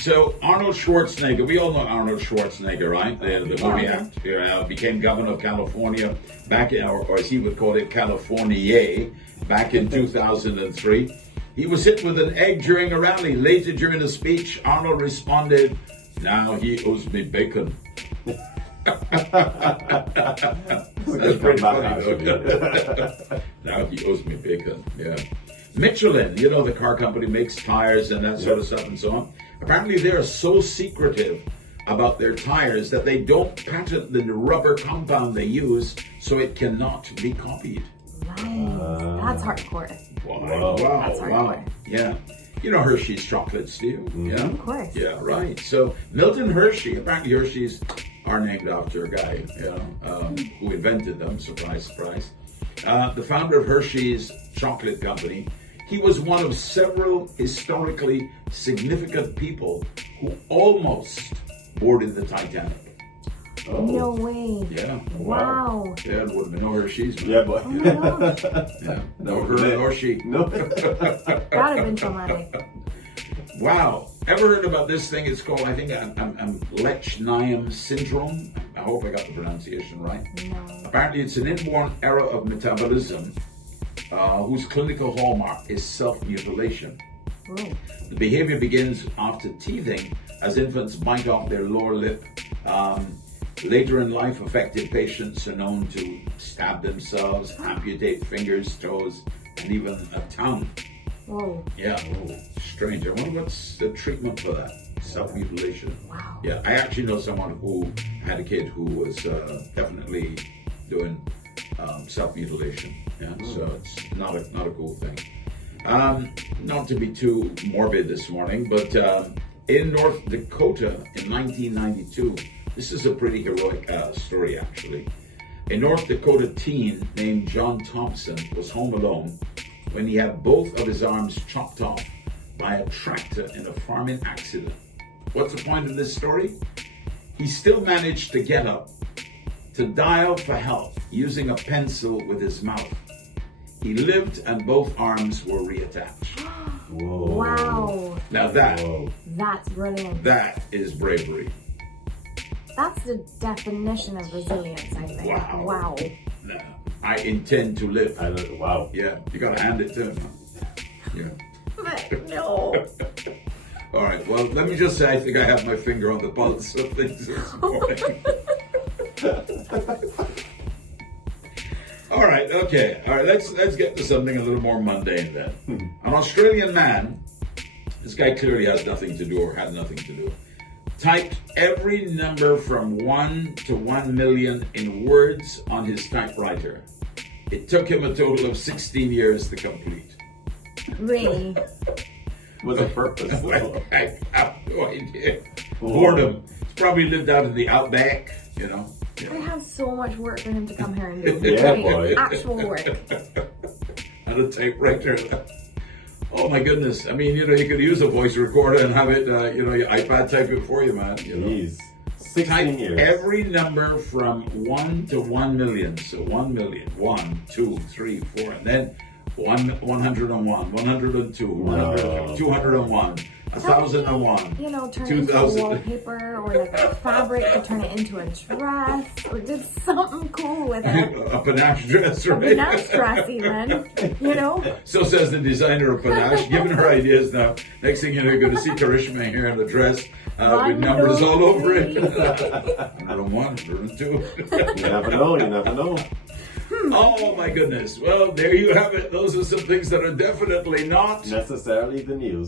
So Arnold Schwarzenegger, we all know Arnold Schwarzenegger, right? The movie actor, became governor of California back in, or as he would call it, California, back in 2003. He was hit with an egg during a rally. Later during the speech, Arnold responded, "Now he owes me bacon." That's pretty funny, though. Now he owes me bacon, yeah. Michelin, you know, the car company makes tires and that sort of stuff and so on. Apparently they are so secretive about their tires that they don't patent the rubber compound they use, so it cannot be copied. Nice. That's hardcore. Wow. That's hardcore. Yeah. You know Hershey's chocolates, do you? Yeah. Of course. Yeah, right. So Milton Hershey, apparently Hershey's are named after a guy, who invented them. Surprise, surprise. The founder of Hershey's chocolate company, he was one of several historically significant people who almost boarded the Titanic. Oh. No way. Yeah. Wow. Yeah, it would have been no Hershey's. Man. Yeah, boy. Oh my gosh. Yeah. No her nor she. No. That'd have been traumatic. Wow. Ever heard about this thing? It's called, I think, Lech-Nyam syndrome. I hope I got the pronunciation right. No. Apparently, it's an inborn error of metabolism whose clinical hallmark is self-mutilation. Ooh. The behavior begins after teething, as infants bite off their lower lip. Later in life, affected patients are known to stab themselves, amputate fingers, toes, and even a tongue. Whoa. Yeah, strange. I wonder what's the treatment for that? Self-mutilation. Wow. Yeah, I actually know someone who had a kid who was definitely doing self-mutilation. Yeah, so it's not a cool thing. Not to be too morbid this morning, but in North Dakota in 1992, this is a pretty heroic story actually. A North Dakota teen named John Thompson was home alone when he had both of his arms chopped off by a tractor in a farming accident. What's the point of this story? He still managed to get up, to dial for help using a pencil with his mouth. He lived and both arms were reattached. Whoa. Wow. Now that That's brilliant. that is bravery. That's the definition of resilience, I think. Wow. Now, I intend to live. Wow. Yeah, you gotta hand it to him. Yeah. But no. All right, well, let me just say, I think I have my finger on the pulse of things this morning. All right, okay. All right, let's get to something a little more mundane then. An Australian man, this guy clearly has nothing to do or had nothing to do, typed every number from 1 to 1 million in words on his typewriter. It took him a total of 16 years to complete. Really? Was it purpose? Well, I have no idea. Boredom. He's probably lived out in the outback, you know. I have so much work for him to come here and do. Yeah, Like, boy. actual work. On a typewriter. Oh my goodness. I mean, you know, you could use a voice recorder and have it, your iPad type it for you, man. You know? Jeez. 16 Type years. every number from 1 to 1 million. So 1 million. 1, 2, 3, 4. And then 101, 102, 100, 201, 1,001. You know, turn it into 2,000. wallpaper or like a fabric to turn it into a dress or did something cool with it. A panache dress, A right? panache dress even, you know? So says the designer of panache, giving her ideas now. Next thing you know, you're going to see Karishma here in a dress with numbers all over it. 101, 102. You never know. You never know. Oh my goodness. Well, there you have it. Those are some things that are definitely not Necessarily the news.